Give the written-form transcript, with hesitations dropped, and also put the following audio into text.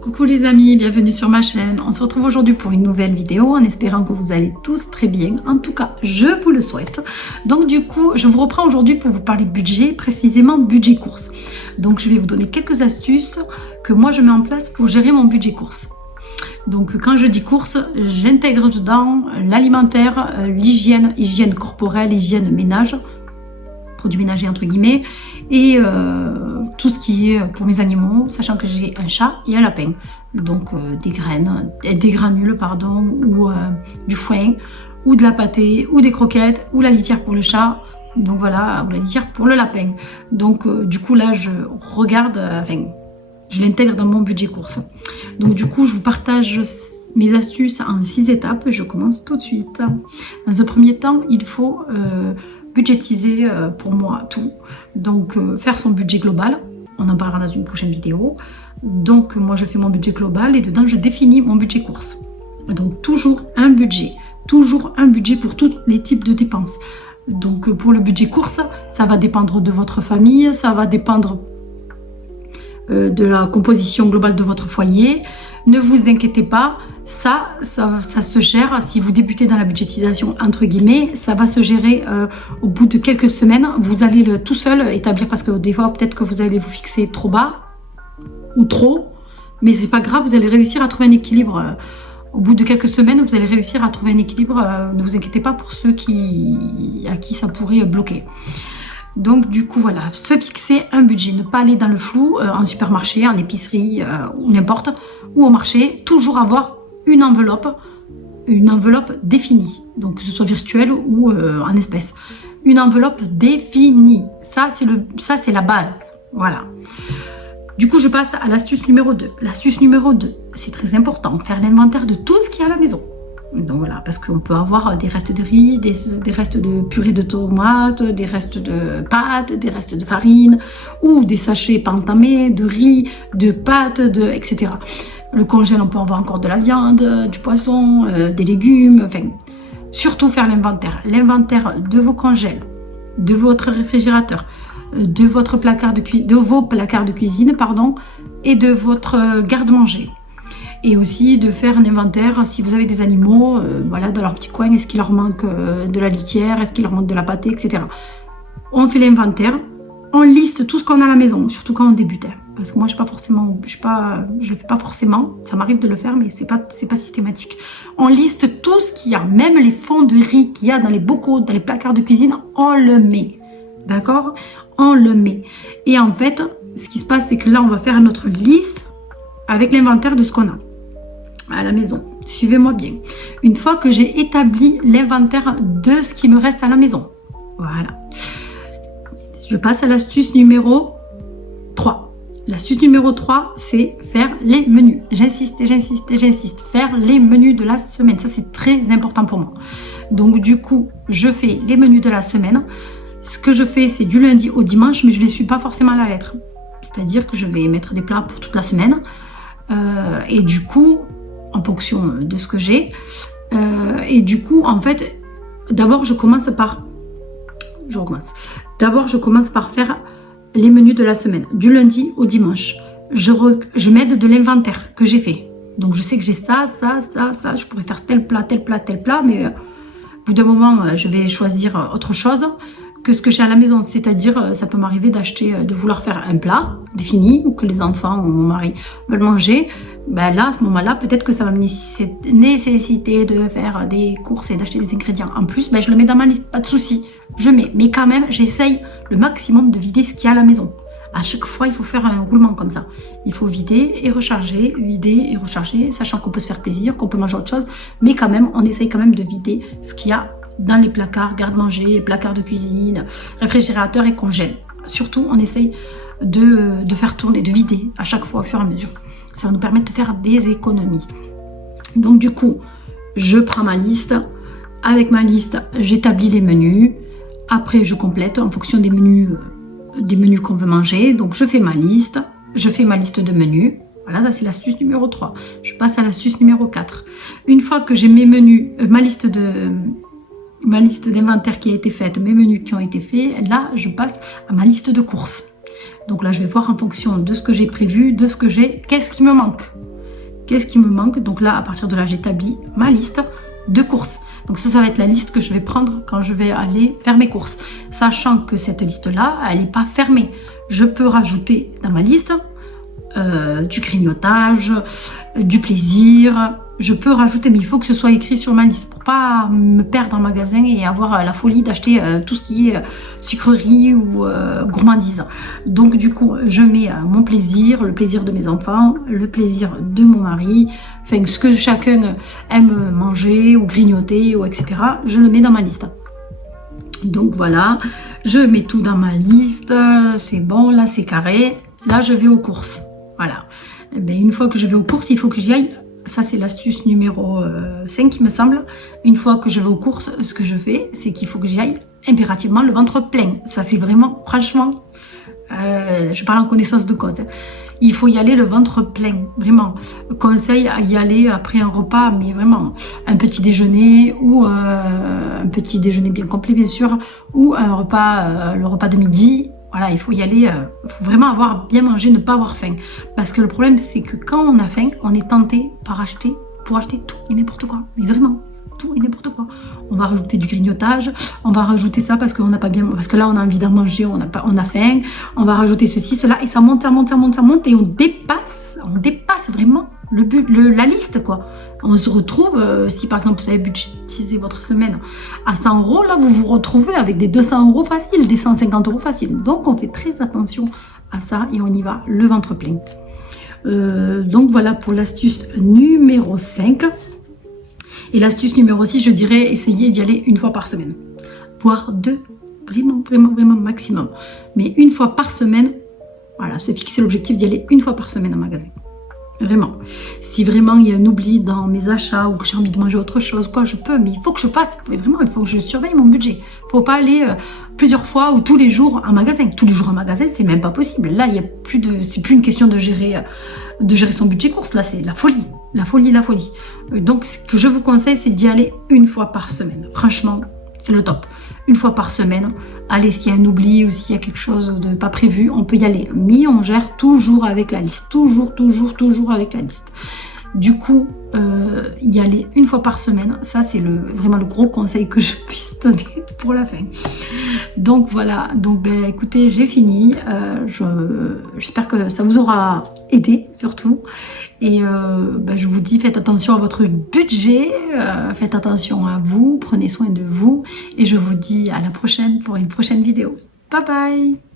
Coucou les amis, bienvenue sur ma chaîne. On se retrouve aujourd'hui pour une nouvelle vidéo en espérant que vous allez tous très bien. En tout cas, je vous le souhaite. Donc du coup, je vous reprends aujourd'hui pour vous parler budget, précisément budget course. Donc je vais vous donner quelques astuces que moi je mets en place pour gérer mon budget course. Donc quand je dis course, j'intègre dedans l'alimentaire, l'hygiène, hygiène corporelle, hygiène ménage, produits ménagers entre guillemets, et tout ce qui est pour mes animaux, sachant que j'ai un chat et un lapin. Donc des granules pardon, ou du foin, ou de la pâtée, ou des croquettes, ou la litière pour le chat. Donc voilà, ou la litière pour le lapin. Donc du coup là je regarde, je l'intègre dans mon budget course. Donc du coup je vous partage mes astuces en 6 étapes. Je commence tout de suite. Dans un premier temps, il faut budgétiser pour moi tout. Donc faire son budget global. On en parlera dans une prochaine vidéo. Donc moi je fais mon budget global et dedans je définis mon budget course. Donc toujours un budget pour tous les types de dépenses. Donc pour le budget course, ça va dépendre de votre famille, ça va dépendre de la composition globale de votre foyer. Ne vous inquiétez pas, ça se gère. Si vous débutez dans la budgétisation entre guillemets, ça va se gérer au bout de quelques semaines. Vous allez tout seul établir, parce que des fois peut-être que vous allez vous fixer trop bas ou trop, mais c'est pas grave, vous allez réussir à trouver un équilibre. Au bout de quelques semaines, vous allez réussir à trouver un équilibre. Ne vous inquiétez pas pour ceux à qui ça pourrait bloquer. Donc du coup voilà, se fixer un budget, ne pas aller dans le flou en supermarché, en épicerie ou n'importe, ou au marché, toujours avoir une enveloppe définie, donc que ce soit virtuelle ou en espèces. Une enveloppe définie, ça c'est la base, voilà. Du coup je passe à l'astuce numéro 2. L'astuce numéro 2, c'est très important, faire l'inventaire de tout ce qu'il y a à la maison. Donc voilà, parce qu'on peut avoir des restes de riz, des restes de purée de tomates, des restes de pâtes, des restes de farine, ou des sachets pas entamés de riz, de pâtes, etc. Le congèle, on peut avoir encore de la viande, du poisson, des légumes, enfin, surtout faire l'inventaire. L'inventaire de vos congèles, de votre réfrigérateur, de vos placards de cuisine, pardon, et de votre garde-manger. Et aussi de faire un inventaire si vous avez des animaux, voilà, dans leur petit coin, est-ce qu'il leur manque de la litière, est-ce qu'il leur manque de la pâtée, etc. On fait l'inventaire, on liste tout ce qu'on a à la maison, surtout quand on débute. Parce que moi, je le fais pas forcément, ça m'arrive de le faire, mais c'est pas systématique. On liste tout ce qu'il y a, même les fonds de riz qu'il y a dans les bocaux, dans les placards de cuisine, on le met. D'accord? On le met. Et en fait, ce qui se passe, c'est que là, on va faire notre liste avec l'inventaire de ce qu'on a à la maison. Suivez-moi bien. Une fois que j'ai établi l'inventaire de ce qui me reste à la maison, voilà, je passe à l'astuce numéro 3. L'astuce numéro 3, c'est faire les menus. J'insiste, faire les menus de la semaine. Ça, c'est très important pour moi. Donc du coup, je fais les menus de la semaine. Ce que je fais, c'est du lundi au dimanche, mais je ne les suis pas forcément à la lettre. C'est-à-dire que je vais mettre des plats pour toute la semaine. Et du coup, en fonction de ce que j'ai, et du coup en fait d'abord je commence par faire les menus de la semaine du lundi au dimanche. Je m'aide de l'inventaire que j'ai fait, donc je sais que j'ai ça, je pourrais faire tel plat, mais au bout d'un moment je vais choisir autre chose que ce que j'ai à la maison. C'est-à-dire, ça peut m'arriver de vouloir faire un plat défini, ou que les enfants ou mon mari veulent manger. Ben là, à ce moment-là, peut-être que ça va me nécessiter de faire des courses et d'acheter des ingrédients. En plus, ben, je le mets dans ma liste, pas de souci. Je mets, mais quand même, j'essaye le maximum de vider ce qu'il y a à la maison. À chaque fois, il faut faire un roulement comme ça. Il faut vider et recharger, sachant qu'on peut se faire plaisir, qu'on peut manger autre chose, mais quand même, on essaye quand même de vider ce qu'il y a dans les placards, garde-manger, placards de cuisine, réfrigérateur et congèle. Surtout, on essaye de faire tourner, de vider à chaque fois au fur et à mesure. Ça va nous permettre de faire des économies. Donc du coup, je prends ma liste. Avec ma liste, j'établis les menus. Après, je complète en fonction des menus qu'on veut manger. Donc je fais ma liste de menus. Voilà, ça c'est l'astuce numéro 3. Je passe à l'astuce numéro 4. Une fois que j'ai mes menus, ma liste d'inventaire qui a été faite, mes menus qui ont été faits, là je passe à ma liste de courses. Donc là, je vais voir en fonction de ce que j'ai prévu, de ce que j'ai, qu'est-ce qui me manque. Qu'est-ce qui me manque? Donc là, à partir de là, j'établis ma liste de courses. Donc ça va être la liste que je vais prendre quand je vais aller faire mes courses. Sachant que cette liste-là, elle n'est pas fermée. Je peux rajouter dans ma liste du grignotage, du plaisir. Je peux rajouter, mais il faut que ce soit écrit sur ma liste pour pas me perdre en magasin et avoir la folie d'acheter tout ce qui est sucrerie ou gourmandise. Donc du coup, je mets mon plaisir, le plaisir de mes enfants, le plaisir de mon mari, enfin ce que chacun aime manger ou grignoter ou etc. Je le mets dans ma liste. Donc voilà, je mets tout dans ma liste, c'est bon, là c'est carré, là je vais aux courses. Voilà. Et bien, une fois que je vais aux courses, il faut que j'y aille. Ça, c'est l'astuce numéro 5, il me semble. Une fois que je vais aux courses, ce que je fais, c'est qu'il faut que j'y aille impérativement le ventre plein. Ça, c'est vraiment, franchement, je parle en connaissance de cause. Il faut y aller le ventre plein, vraiment. Conseil à y aller après un repas, mais vraiment, un petit déjeuner ou un petit déjeuner bien complet, bien sûr, ou un repas, le repas de midi. Voilà, il faut y aller, il faut vraiment avoir bien mangé, ne pas avoir faim. Parce que le problème, c'est que quand on a faim, on est tenté pour acheter tout et n'importe quoi. Mais vraiment, tout et n'importe quoi. On va rajouter du grignotage, on va rajouter ça parce qu'on n'a pas bien, parce que là, on a envie d'en manger, on a faim. On va rajouter ceci, cela, et ça monte, ça monte, ça monte, ça monte, et on dépasse vraiment la liste, quoi. On se retrouve, si par exemple vous avez budgétisé votre semaine à 100 €, là vous vous retrouvez avec des 200 € faciles, des 150 € faciles. Donc on fait très attention à ça et on y va le ventre plein. Donc voilà pour l'astuce numéro 5. Et l'astuce numéro 6, je dirais essayer d'y aller une fois par semaine, voire 2, vraiment, vraiment, vraiment maximum. Mais une fois par semaine, voilà, se fixer l'objectif d'y aller une fois par semaine en magasin. Vraiment. Si vraiment il y a un oubli dans mes achats ou que j'ai envie de manger autre chose, quoi, je peux, mais il faut que je fasse, vraiment, il faut que je surveille mon budget. Il ne faut pas aller plusieurs fois ou tous les jours en magasin. Tous les jours en magasin, c'est même pas possible. Là, il y a plus de, c'est plus une question de gérer son budget course. Là, c'est la folie. La folie, la folie. Donc, ce que je vous conseille, c'est d'y aller une fois par semaine. Franchement, c'est le top. Une fois par semaine. Allez, s'il y a un oubli ou s'il y a quelque chose de pas prévu, on peut y aller. Mais on gère toujours avec la liste. Toujours, toujours, toujours avec la liste. Du coup, y aller une fois par semaine, ça c'est vraiment le gros conseil que je puisse donner pour la fin. Donc voilà, donc ben écoutez, j'ai fini. J'espère que ça vous aura aidé surtout. Et ben, je vous dis, faites attention à votre budget, faites attention à vous, prenez soin de vous. Et je vous dis à la prochaine pour une prochaine vidéo. Bye bye!